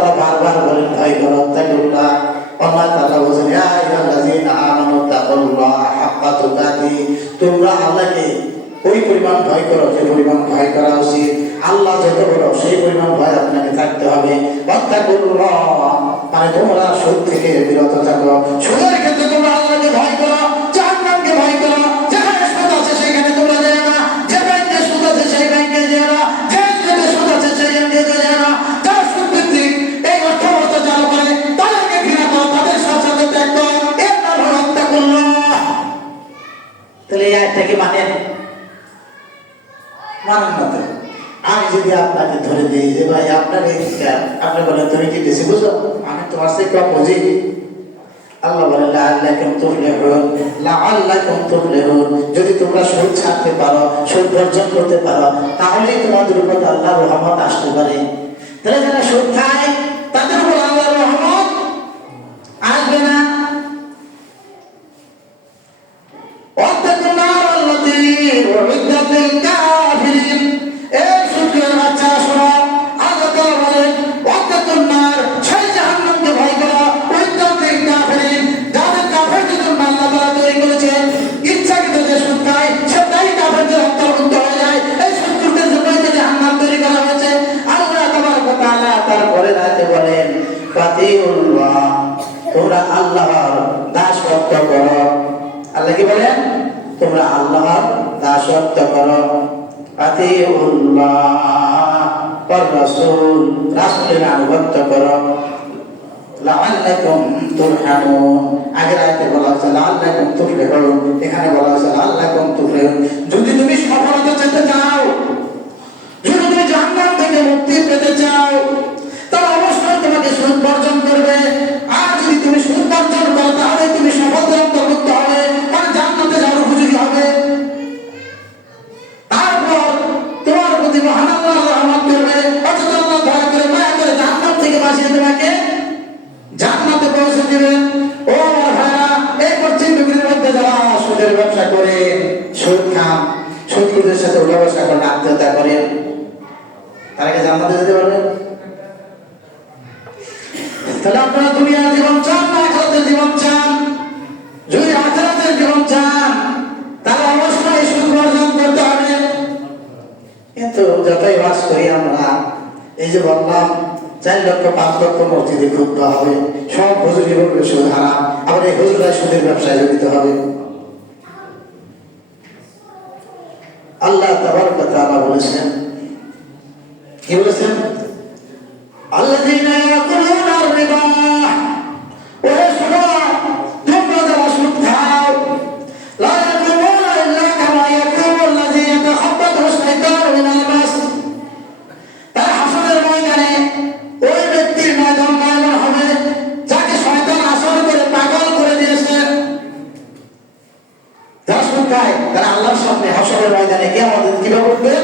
তাআলা বারবার বলেন ভয় করো তাকুল্লাহ। আল্লাহ তাআলা বলেন ইয়া আইয়ুহাল্লাযীনা আমানু তাকুল্লাহা হাক্কা তুকাতিহি, তোমরা আল্লাহকে ওই পরিমাণ ভয় করো যে পরিমাণ ভয় করা উচিত। আল্লাহ যত বড় সেই পরিমাণ ভয় আপনাকে থাকতে হবে। ওয়াত্তাকুল্লাহ মানে তোমরা সুদ থেকে বিরত থাকো। সুদের ক্ষেত্রে তোমরা আল্লাহকে ভয় করো, জাহান্নামকে ভয় করো। যেখানে সুদ আছে সেখানে তোমরা যেও না, যে ব্যাংকে সুদ আছে সেই ব্যাংকে যেও না, যে এনজিওতে সুদ আছে সেই এনজিওতে যেও না। যারা সুদ ভিত্তিক এই অর্থ ব্যবস্থা চালু করে তাদেরকে ঘৃণা করো, তাদের সাথে ত্যাগ করো। এর নাম হলো ওয়াত্তাকুল্লাহ। তাহলে এই আয়াতটা কি মানেন? মানেন না তো? আমি যদি আপনাকে ধরে দিই যে ভাই আপনার এই আপনি বলেন তুমি কি বেশি বুঝো, আমি তোমার থেকে কম বুঝি। আল্লাহ বলেন লাআল্লাকুম তুফলিহুন, লাআল্লাকুম তুফলিহুন, যদি তোমরা সুদ ছাড়তে পারো, সুদ বর্জন করতে পারো, তাহলেই তোমাদের উপর আল্লাহর রহমত আসতে পারে। তাহলে যারা সুদ খায় তাদের উপর আল্লাহর রহমত আসবে না। তোমরা আল্লাহর দাসত্ব করো। আল্লাহ কি বলেন? তোমরা আল্লাহর দাসত্ব করো। আতিউল্লাহ ওয়ার রাসূল, রাসূলের আনুগত্য করো। লাআল্লাকুম তুরহামুন, আগের আয়াতে বলা হয়েছে লাআল্লাকুম তুফলিহুন, এখানে বলা হয়েছে লাআল্লাকুম তুফলিহুন। যদি তুমি সফলতা পেতে চাও, যদি তুমি জাহান্নাম থেকে মুক্তি পেতে চাও, তাহলে অবশ্যই তোমাকে সুদ বর্জন করবে। আর যদি তুমি সুদ বর্জন করো তাহলে তুমি সফলতার অন্তর্ভুক্ত হবে, মানে জান্নাতে যাওয়ার উপযোগী হবে। তারপর তোমার প্রতি মহান আল্লাহর রহমত করবে, অথচ আল্লাহ দয়া করে মায়া করে জাহান্নাম থেকে বাঁচিয়ে তোমাকে জান্নাতে পৌঁছে দিবেন। ও আমার ভাইরা, এই পশ্চিম পৃথিবীর মধ্যে যারা সুদের ব্যবসা করে, সুদ খান, সুদখোরদের সাথে উঠা বসা করেন, আত্মীয়তা করেন, তারা কি জান্নাতে যেতে পারবে? তাহলে আপনারা দুনিয়ার জীবন চান না আখিরাতের জীবন চান? যদি আখিরাতের জীবন চান তাহলে অবশ্যই সুদ বর্জন করতে হবে। কিন্তু যতই বাস করি আমরা, এই যে বললাম 4 লক্ষ 5 লক্ষ মসজিদে খুতবা হবে, সব হুজুরি বলবে সুদ হারাম, আবার এই হুজুরা সুদের ব্যবসায় জড়িত হবে। আল্লাহ তাবারক ওয়া তাআলা বলেছেন, কি বলেছেন? আল্লাযীনা ইয়াকুলুনা আর-রিবা, ওয়া শুনো তোমরা যারা সুদ খাও, লা ইয়াকুলুনা ইল্লা কামা ইয়াকুলু আল্লাযী ইয়াতাখাব্বাতহু আশ-শাইতানু মিনাল মাস। তারা হাসরের ময়দানে ওই ব্যক্তির ময়দান হবে যাকে শয়তান আসর করে পাগল করে দিয়েছে। যারা সুদ খায় তারা আল্লাহর সামনে হাসরের ময়দানে কিয়ামতের কিভাবে উঠবে?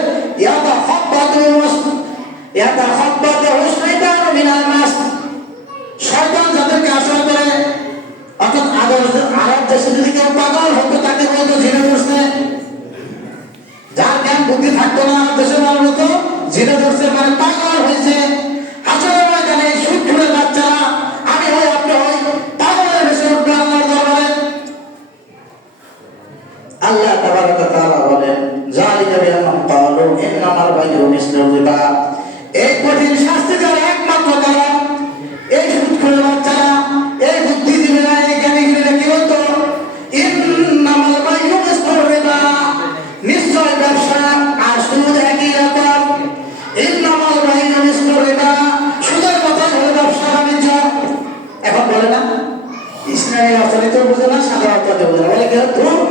ইয়াতাখাব্বাতহু আশ-শাইতানু মিনাল মাস। শয়তান যাদেরকে আসর করে, অর্থাৎ আরব দেশে যদি কেউ পাগল হতো তাকে বলতো জিনে ধরছে। যার জ্ঞান বুদ্ধি থাকতো না আরব দেশের মানুষ হতো জিনে ধরছে, মানে পাগল হয়েছে। হাসরের ময়দানে সুদখোরের বাচ্চারা আমি হই আপনি হই পাগলের বেশে উঠবে আল্লাহর দরবারে। আল্লাহ তাবারক ওয়া তাআলা বলেন যালিকা বিআন্নাহুম ক্বালু ইন্নামাল বাইউ মিসলুর রিবা। এই কঠিন শাস্তি যার একমাত্র কারণ এই সুদখোরের বাচ্চারা, এই বুদ্ধিজীবীরা, এই জ্ঞানীগুলিরা কি বলতো? ইন্নামাল বাইউ মিসলুর রিবা, নিশ্চয় ব্যবসা আর সুদ একই রকম। ইন্নামাল বাইউ মিসলুর রিবা, সুদের কথাই হলো ব্যবসা বাণিজ্য। এখন বলে না ইসলামী অর্থনীতি বোঝে না, সাধারণ অর্থনীতি বোঝে না, বলে কি ধূপ